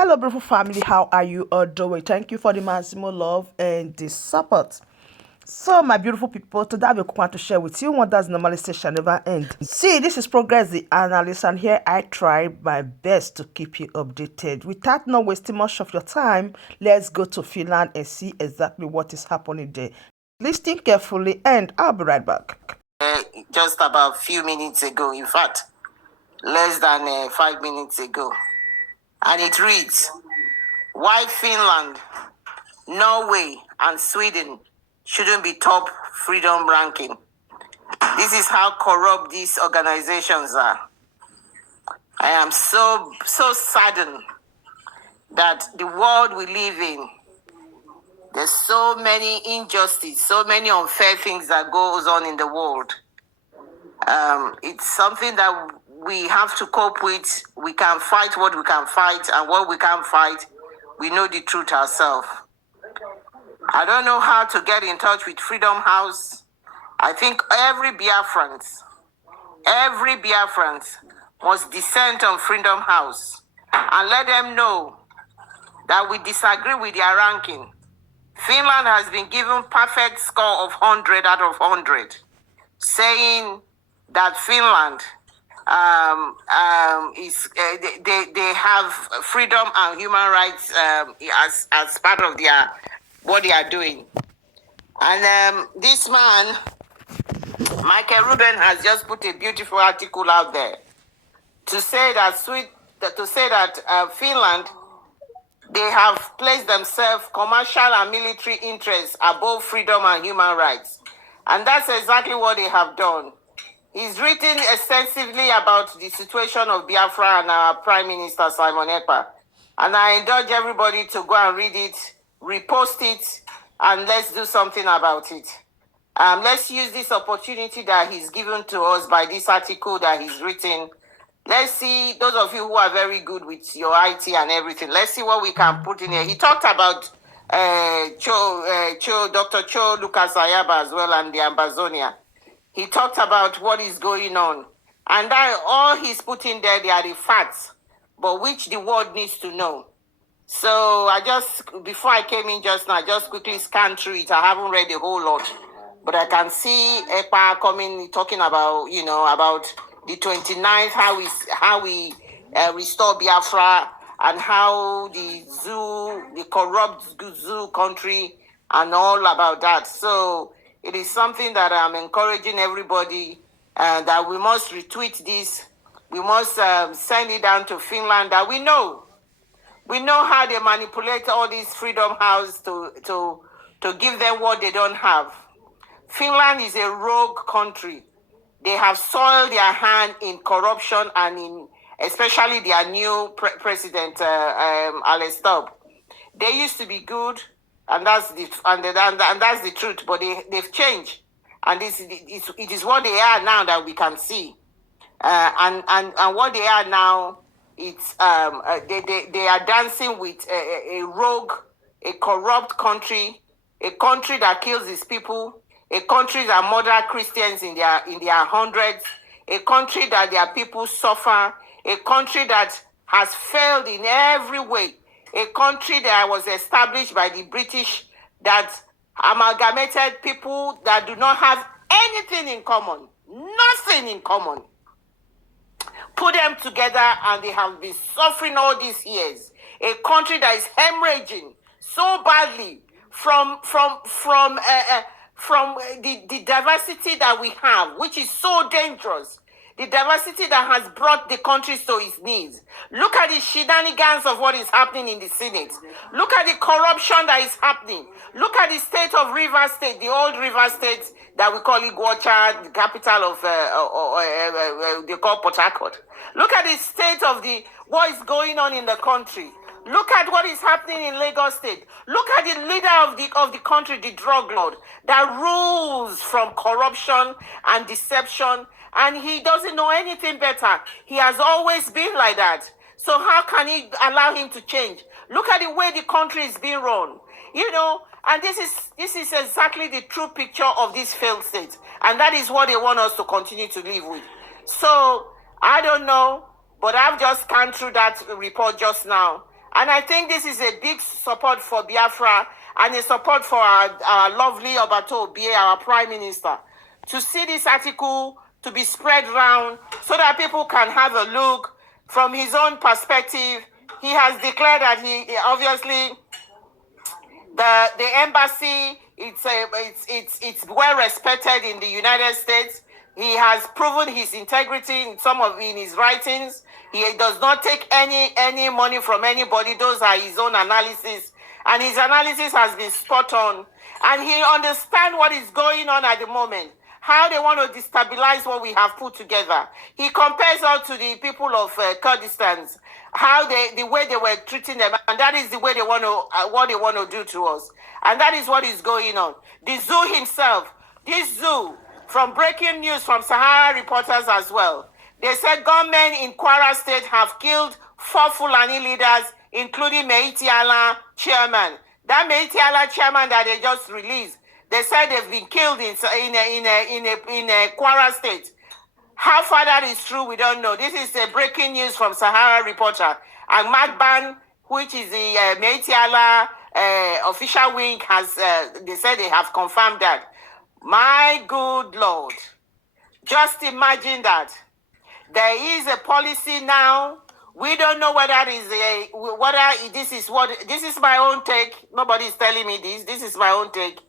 Hello, beautiful family. How are you all doing? Thank you for the maximum love and the support. So, my beautiful people, today I want to share with you what does normalization never end. See, this is Progress the Analyst, and here I try my best to keep you updated. Without not wasting much of your time, let's go to Finland and see exactly what is happening there. Listen carefully, and I'll be right back. Just about a few minutes ago, in fact, less than 5 minutes ago. And it reads, why Finland, Norway, and Sweden shouldn't be top freedom ranking. This is how corrupt these organizations are. I am so saddened that the world we live in, there's so many injustice, so many unfair things that goes on in the world. It's something that we have to cope with. We can fight what we can fight, and what we can't fight, we know the truth ourselves. I don't know how to get in touch with Freedom House. I think every Biafran must descend on Freedom House and let them know that we disagree with their ranking. Finland has been given perfect score of 100 out of 100, saying that Finland they have freedom and human rights as part of their what they are doing. And this man, Michael Rubin, has just put a beautiful article out there to say that Finland, they have placed themselves commercial and military interests above freedom and human rights. And that's exactly what they have done. He's written extensively about the situation of Biafra and our Prime Minister, Simon Ekpa. And I encourage everybody to go and read it, repost it, and let's do something about it. Let's use this opportunity that he's given to us by this article that he's written. Let's see, those of you who are very good with your IT and everything, let's see what we can put in here. He talked about Dr. Cho Lucas Ayaba as well, and the Amazonia. He talked about what is going on. And that all he's put in there, they are the facts, but which the world needs to know. So before I came in just now, I just quickly scanned through it. I haven't read the whole lot. But I can see Ekpa talking about, about the 29th, how we restore Biafra, and how the corrupt zoo country, and all about that. So it is something that I'm encouraging everybody that we must retweet this. We must send it down to Finland, that we know how they manipulate all these Freedom House to give them what they don't have. Finland is a rogue country. They have soiled their hand in corruption, and in especially their new president, Alex Stubb. They used to be good, and that's the truth. But they've changed, and it is what they are now that we can see. And what they are now, it's they are dancing with a rogue, a corrupt country, a country that kills its people, a country that murder Christians in their hundreds, a country that their people suffer, a country that has failed in every way, a country that was established by the British that amalgamated people that do not have anything in common, nothing in common. Put them together, and they have been suffering all these years. A country that is hemorrhaging so badly from the diversity that we have, which is so dangerous. The diversity that has brought the country to its knees. Look at the shenanigans of what is happening in the Senate. Look at the corruption that is happening. Look at the state of River State, the old River State that we call Iguacha, the capital of they call Port Harcourt. Look at the state of what is going on in the country. Look at what is happening in Lagos State. Look at the leader of the country, the drug lord, that rules from corruption and deception, and he doesn't know anything better. He has always been like that. So how can he allow him to change? Look at the way the country is being run. And this is exactly the true picture of this failed state. And that is what they want us to continue to live with. So I don't know, but I've just scanned through that report just now. And I think this is a big support for Biafra and a support for our lovely Obato Obie, our Prime Minister. To see this article to be spread around so that people can have a look from his own perspective. He has declared that he obviously the embassy, it's well respected in the United States. He has proven his integrity in his writings. He does not take any money from anybody. Those are his own analysis, and his analysis has been spot on. And he understands what is going on at the moment, how they want to destabilize what we have put together. He compares us to the people of Kurdistan, how the way they were treating them, and that is the way they want to what they want to do to us, and that is what is going on. The zoo himself, this zoo, from breaking news from Sahara reporters as well. They said gunmen in Kwara State have killed 4 Fulani leaders, including Meiti Allah chairman. That Meiti Allah chairman that they just released, they said they've been killed in Kwara State. How far that is true, we don't know. This is breaking news from Sahara reporter. And Magban, which is the Meiti Allah official wing, has they said they have confirmed that. My good Lord, just imagine that. There is a policy now. We don't know whether this is my own take. Nobody is telling me this. This is my own take.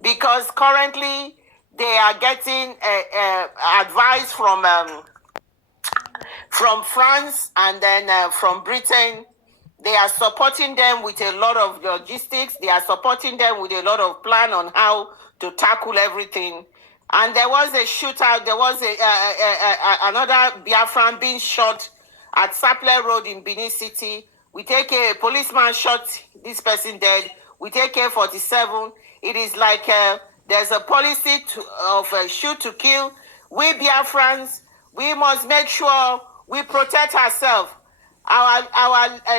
Because currently they are getting advice from France and then from Britain. They are supporting them with a lot of logistics. They are supporting them with a lot of plan on how to tackle everything. And there was a shootout. There was another Biafran being shot at Sapler Road in Benin City. We take a policeman shot this person dead. We take A47. It is like there's a policy of shoot to kill. We Biafrans, we must make sure we protect ourselves. Our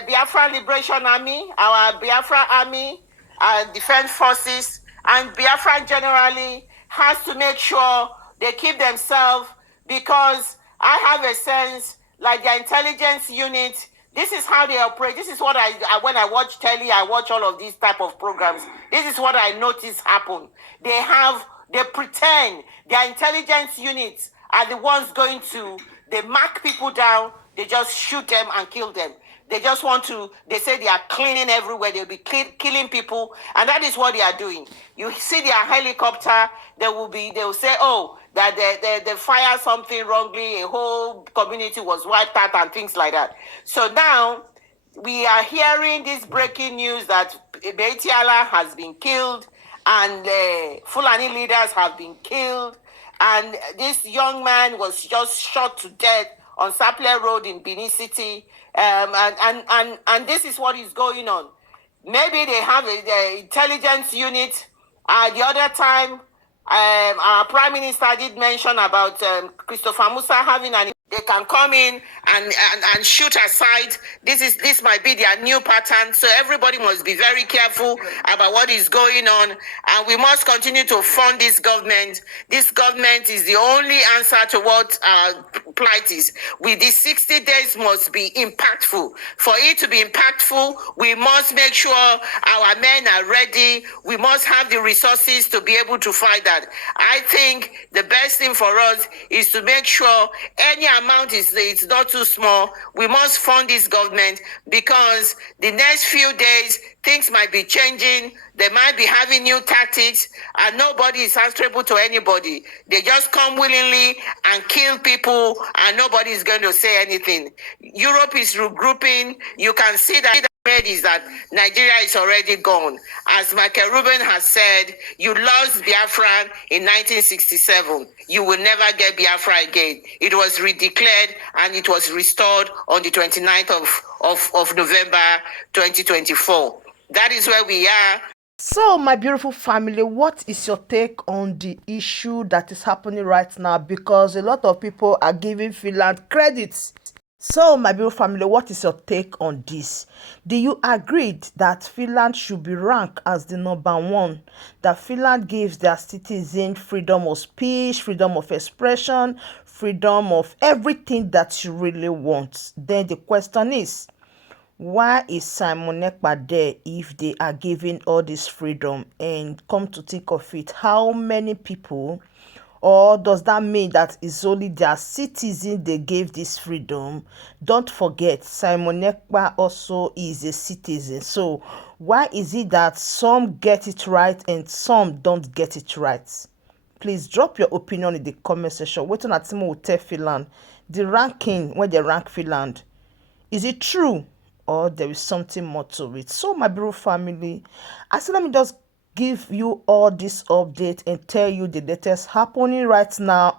Biafra Liberation Army, our Biafra Army, our defense forces, and Biafra generally has to make sure they keep themselves, because I have a sense like their intelligence unit, this is how they operate. This is what when I watch telly, I watch all of these type of programs. This is what I notice happen. They pretend their intelligence units are the ones they mark people down, they just shoot them and kill them. They just they say they are cleaning everywhere. They'll be killing people. And that is what they are doing. You see their helicopter, they will say, oh, that they fire something wrongly, a whole community was wiped out and things like that. So now we are hearing this breaking news that Meiti Allah has been killed and Fulani leaders have been killed. And this young man was just shot to death on Sapler Road in Benin City. And this is what is going on. Maybe they have the intelligence unit. The other time, our Prime Minister did mention about Christopher Musa having they can come in and shoot aside. This might be their new pattern. So everybody must be very careful about what is going on. And we must continue to fund this government. This government is the only answer to what plight is. With these 60 days must be impactful. For it to be impactful, we must make sure our men are ready. We must have the resources to be able to fight that. I think the best thing for us is to make sure any amount it's not too small. We must fund this government, because the next few days things might be changing. They might be having new tactics, and nobody is answerable to anybody. They just come willingly and kill people, and nobody is going to say anything. Europe is regrouping. You can see that is that Nigeria is already gone. As Michael Rubin has said, you lost Biafra in 1967. You will never get Biafra again. It was redeclared and it was restored on the 29th of November 2024. That is where we are. So, my beautiful family, what is your take on the issue that is happening right now? Because a lot of people are giving Finland credits. So, my beautiful family, what is your take on this? Do you agree that Finland should be ranked as the #1? That Finland gives their citizens freedom of speech, freedom of expression, freedom of everything that you really want? Then the question is, Why is Simon Ekpa there if they are giving all this freedom? And come to think of it, how many people, or does that mean that it's only their citizens they gave this freedom? Don't forget, Simon Ekpa also is a citizen. So why is it that some get it right and some don't get it right? Please drop your opinion in the comment section. Waiting at Timo will tell Finland the ranking when they rank Finland. Is it true or there is something more to it? So my beautiful family, I said let me just give you all this update and tell you the latest happening right now.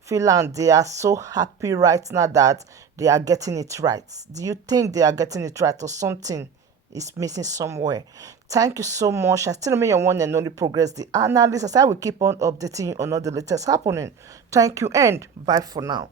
Finland, they are so happy right now that they are getting it right. Do you think they are getting it right or something is missing somewhere? Thank you so much. I still remain your one and only Progress the analyst, as I will keep on updating you on all the latest happening. Thank you and bye for now.